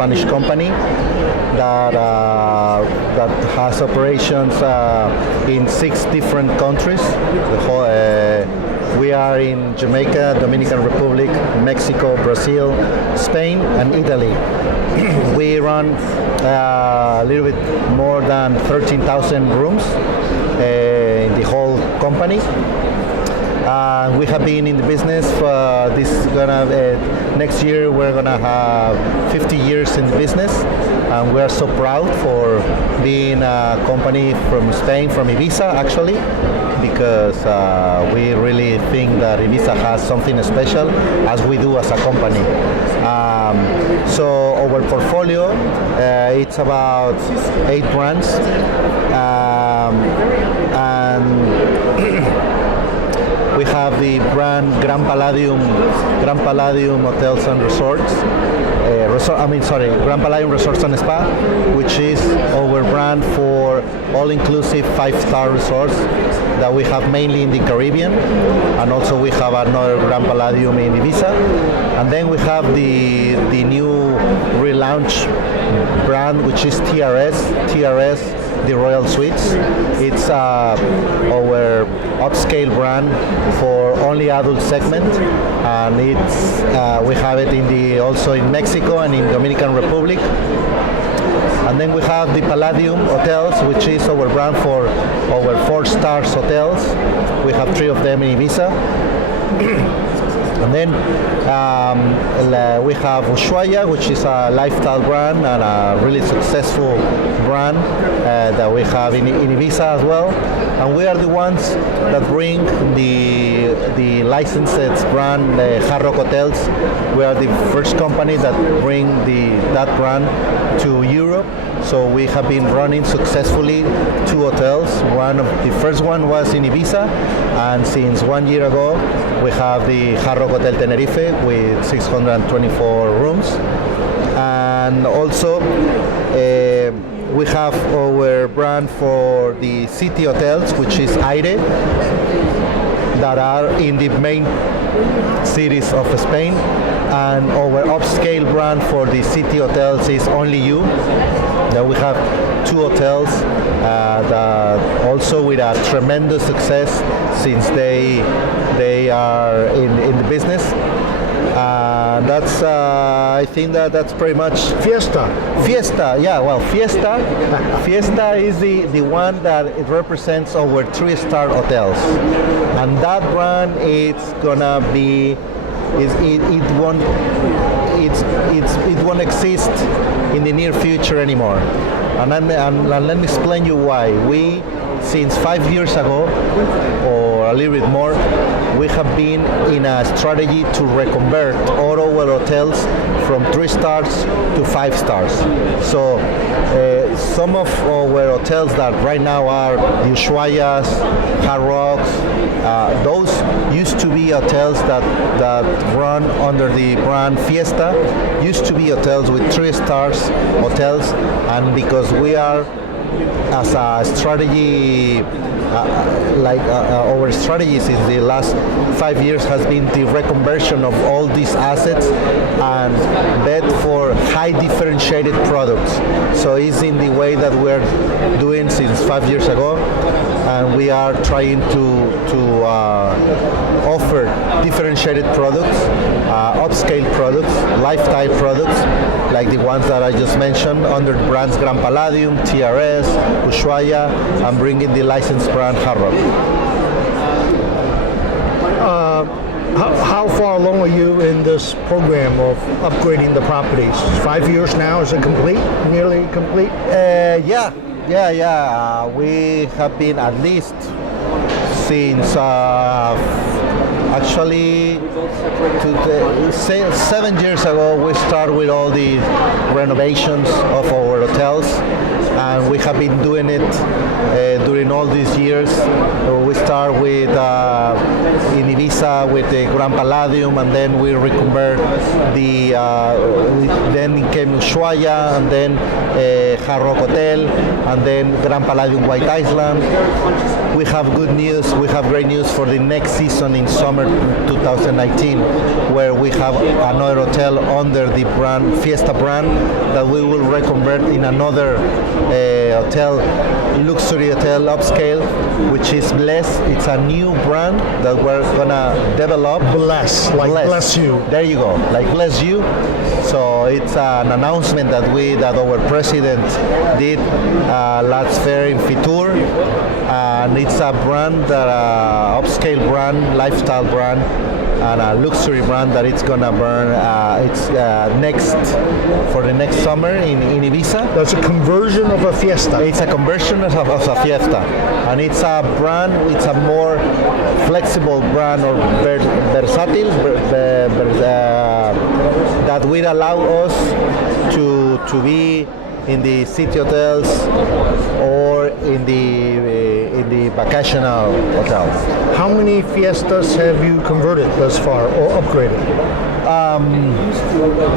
Spanish company that has operations in 6 different countries. We are in Jamaica, Dominican Republic, Mexico, Brazil, Spain, and Italy. We run a little bit more than 13,000 rooms in the whole company. We have been in the business for next year we're gonna have 50 years in the business, and we are so proud for being a company from Spain, from Ibiza actually, because we really think that Ibiza has something special, as we do as a company. So our portfolio, it's about 8 brands, and we have the brand Gran Palladium Hotels and Resorts. Gran Palladium Resorts and Spa, which is our brand for all-inclusive 5-star resorts that we have mainly in the Caribbean, and also we have another Gran Palladium in Ibiza. And then we have the new relaunch brand, which is TRS, the Royal Suites. It's our upscale brand for only adult segment, and it's we have it also in Mexico and in Dominican Republic. And then we have the Palladium Hotels, which is our brand for our 4-star hotels. We have 3 of them in Ibiza. And then we have Ushuaia, which is a lifestyle brand and a really successful brand that we have in Ibiza as well. And we are the ones that bring the licensed brand, Hard Rock Hotels. We are the first company that bring that brand to Europe. So we have been running successfully 2 hotels. The first one was in Ibiza, and since 1 year ago we have the Hard Rock Hotel Tenerife with 624 rooms. And also we have our brand for the city hotels, which is Aire, that are in the main cities of Spain. And our upscale brand for the city hotels is Only You. That we have 2 hotels that also with a tremendous success since they are in the business. That's I think that's pretty much Fiesta. Yeah, well, Fiesta is the one that it represents our 3-star hotels, and that brand it's gonna be it won't exist in the near future anymore. And let me explain you why. We, since 5 years ago, or a little bit more, we have been in a strategy to reconvert all our hotels from 3 stars to 5 stars. So some of our hotels that right now are the Ushuaias, Hard Rocks, those used to be hotels that run under the brand Fiesta, used to be hotels with 3 stars hotels, and because we are as a strategy, our strategy since the last 5 years has been the reconversion of all these assets and bet for high differentiated products. So it's in the way that we're doing since 5 years ago, and we are trying to offer differentiated products, upscale products, lifestyle products, like the ones that I just mentioned under the brands Gran Palladium, TRS, Ushuaia, and bringing the licensed brand Hard Rock. How far along are you in this program of upgrading the properties? 5 years now, is it complete? Nearly complete? Yeah. We have been at least since actually 7 years ago we started with all the renovations of our hotels, and we have been doing it during all these years. We start with in Ibiza with the Gran Palladium, and then we reconvert then it came Ushuaia, and then Hard Rock Hotel, and then Gran Palladium White Island. We have good news. We have great news for the next season in summer 2019, where we have another hotel under the brand Fiesta brand that we will reconvert in another hotel, luxury hotel upscale, which is Bless. It's a new brand that we're gonna develop. Bless you. There you go, like bless you. So it's an announcement that our president did last fair in Fitur, and it's a brand that upscale brand, lifestyle brand, and a luxury brand that it's gonna burn. It's for the next summer in Ibiza. That's a conversion of a Fiesta. It's a conversion of a Fiesta, and it's a brand. It's a more flexible brand or versatile that will allow us to be in the city hotels or in the vacational hotels. How many Fiestas have you converted thus far or upgraded?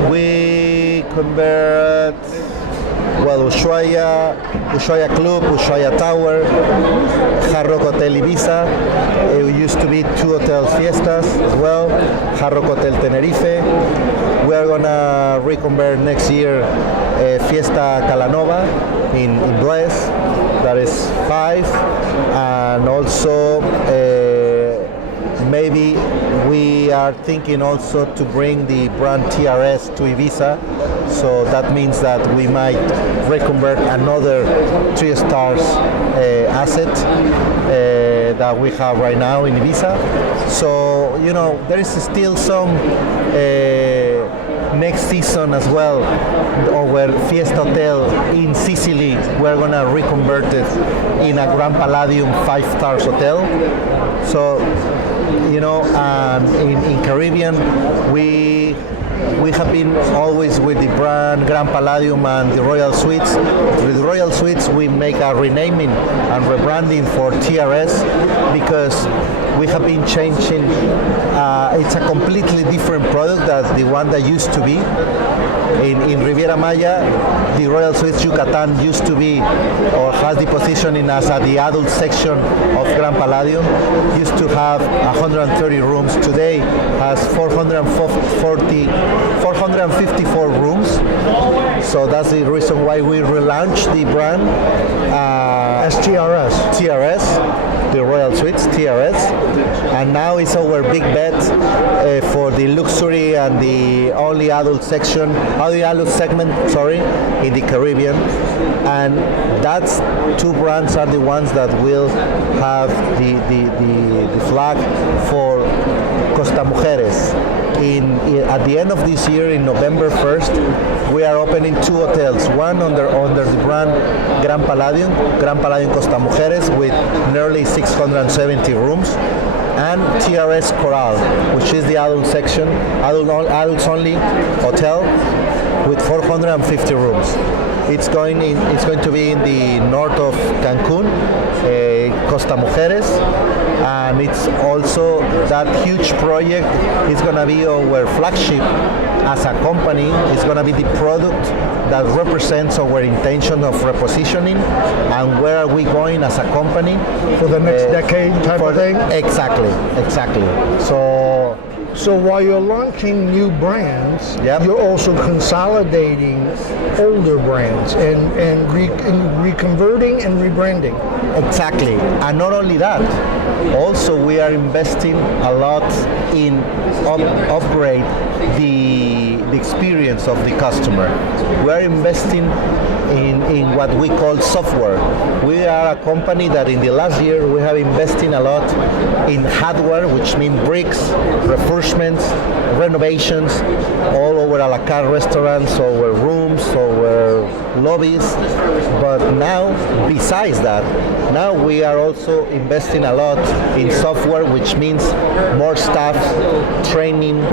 We convert Ushuaia Club, Ushuaia Tower, Hard Rock Hotel Ibiza. It used to be 2 hotel Fiestas as well. Hard Rock Hotel Tenerife. We are gonna reconvert next year Fiesta Calanova in Bless. That is 5, and also maybe we are thinking also to bring the brand TRS to Ibiza. So that means that we might reconvert another 3 stars asset that we have right now in Ibiza. So there is still some next season as well, our Fiesta Hotel in Sicily. We're gonna reconvert it in a Grand Palladium 5 stars hotel. So and in Caribbean we have been always with the brand Grand Palladium and the Royal Suites. With the Royal Suites, we make a renaming and rebranding for TRS because we have been changing. It's a completely different product than the one that used to be. In Riviera Maya, the Royal Suites Yucatan used to be or has the positioning as the adult section of Grand Palladium. Used to have 130 rooms. Today has 454 rooms. So that's the reason why we relaunched the brand as TRS, the Royal Suites TRS, and now it's our big bet for the luxury and the only adult segment, in the Caribbean, and that's 2 brands are the ones that will have the flag for Costa Mujeres. At the end of this year, in November 1st, we are opening 2 hotels. One under the brand Gran Palladium Costa Mujeres with nearly 670 rooms, and TRS Coral, which is the adult section, adults only hotel with 450 rooms. It's going to be in the north of Cancun, Costa Mujeres, and it's also that huge project is going to be our flagship as a company. It's going to be the product that represents our intention of repositioning and where are we going as a company for the next decade type of thing. Exactly. So while you're launching new brands, Yep. you're also consolidating older brands and reconverting and rebranding. Exactly, and not only that, also we are investing a lot in upgrade the experience of the customer. We are investing in what we call software. We are a company that in the last year we have invested a lot in hardware, which means bricks, refurbishments, renovations, all over a la carte restaurants, our rooms, our lobbies. But now, besides that, now we are also investing a lot in software, which means more staff, training.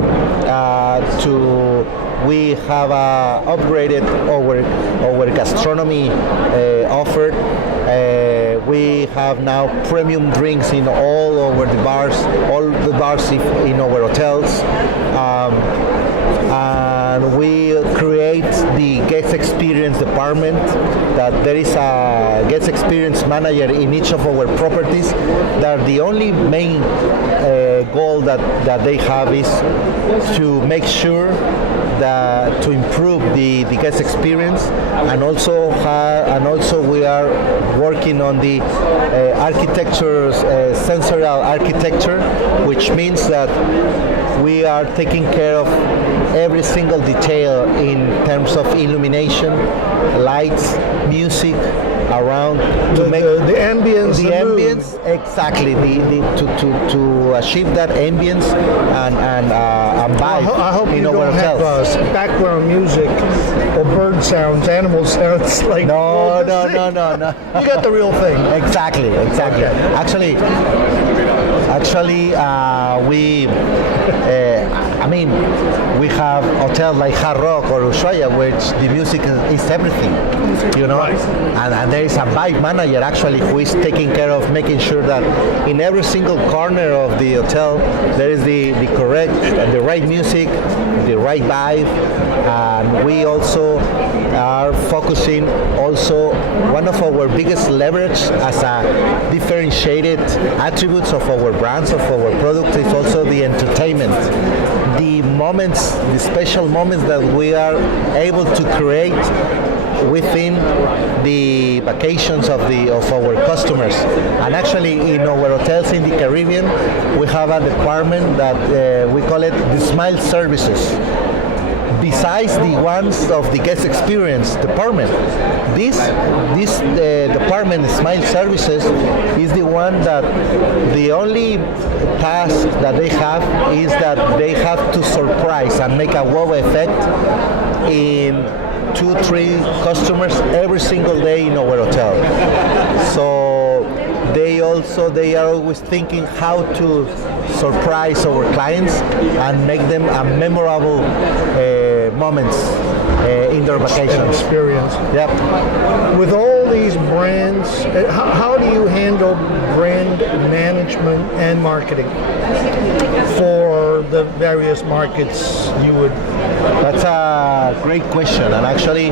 We have upgraded our gastronomy offer. We have now premium drinks in all over the bars, in our hotels. And we create the guest experience department, that there is a guest experience manager in each of our properties. That the only main goal that they have is to make sure to improve the guest experience, and also we are working on the architecture, sensorial architecture, which means that we are taking care of every single detail in terms of illumination, lights, music around to make the ambience. The ambience, exactly. To achieve that ambience and vibe. I hope in you our don't hotels. have background music or bird sounds, animal sounds like. No. You got the real thing. Exactly. Okay. Actually, we have hotels like Hard Rock or Ushuaia, which the music is everything, Right. and there is a vibe manager actually who is taking care of making sure that in every single corner of the hotel there is the correct and the right music, the right vibe, and we also are focusing also one of our biggest leverage as a differentiated attributes of our brands, of our products, is also the entertainment. The moments, the special moments that we are able to create within the vacations of our customers. And actually in our hotels in the Caribbean, we have a department that we call it the Smile Services. Besides the ones of the guest experience department, this department, Smile Services, is the one that the only task that they have is that they have to surprise and make a wow effect in 2-3 customers every single day in our hotel. So they are always thinking how to surprise our clients and make them a memorable moments in their vacation experience. Yep. With all these brands, how do you handle brand management and marketing for the various markets you would? That's a great question, and actually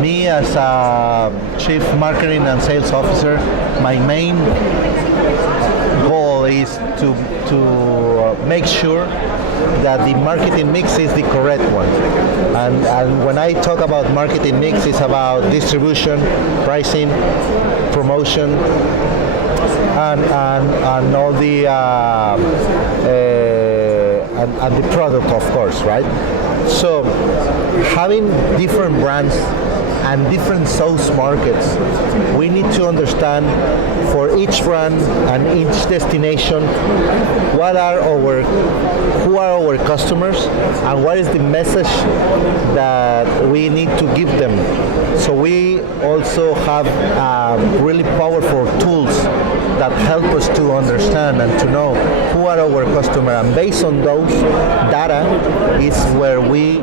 me as a chief marketing and sales officer, my main goal is to make sure that the marketing mix is the correct one. And when I talk about marketing mix, it's about distribution, pricing, promotion, and all the and the product, of course, right? So having different brands and different source markets, we need to understand for each brand and each destination who are our customers and what is the message that we need to give them. So we also have really powerful tools that help us to understand and to know who are our customers, and based on those data is where we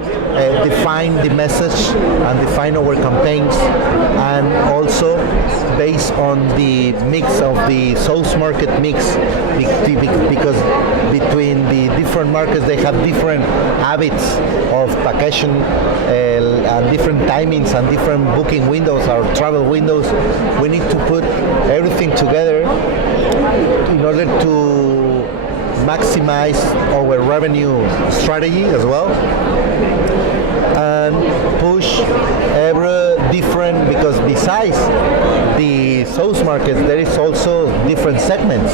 define the message and define our campaigns, and also based on the mix of the source market mix, because between the different markets they have different habits of vacation and different timings and different booking windows or travel windows. We need to put everything together in order to maximize our revenue strategy as well, and push every different, because besides the source markets there is also different segments: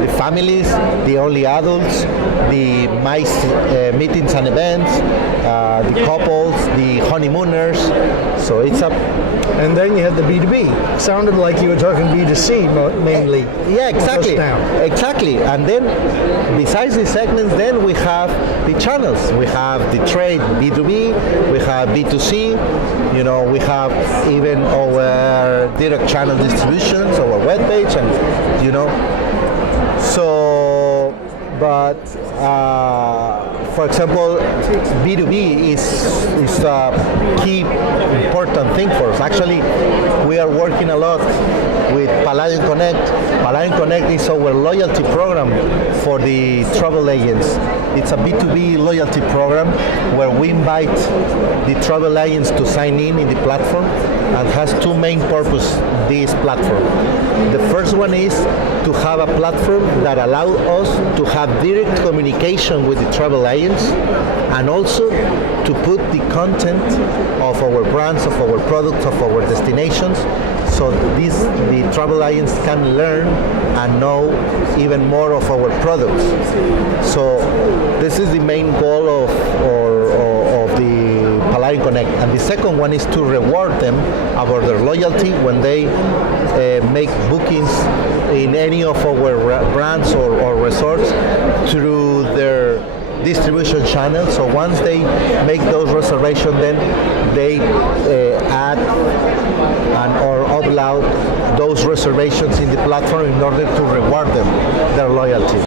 the families, the only adults, the MICE meetings and events, the couples, the honeymooners. So it's a. And then you have the B2B. Sounded like you were talking B2C mainly. Yeah, exactly. Now. Exactly. And then besides the segments, then we have the channels. We have the trade B2B, we have B2C, we have even our direct channel distributions, our webpage, and so, but for example, B2B is a key important thing for us. Actually, we are working a lot with Palladium Connect. Palladium Connect is our loyalty program for the travel agents. It's a B2B loyalty program where we invite the travel agents to sign in the platform, and has two main purposes, this platform. The first one is to have a platform that allows us to have direct communication with the travel agents, and also to put the content of our brands, of our products, of our destinations, so the travel agents can learn and know even more of our products. So this is the main goal of the Palladium Connect. And the second one is to reward them about their loyalty when they make bookings in any of our brands or resorts through their distribution channel. So once they make those reservations, then they add or upload those reservations in the platform in order to reward them their loyalty.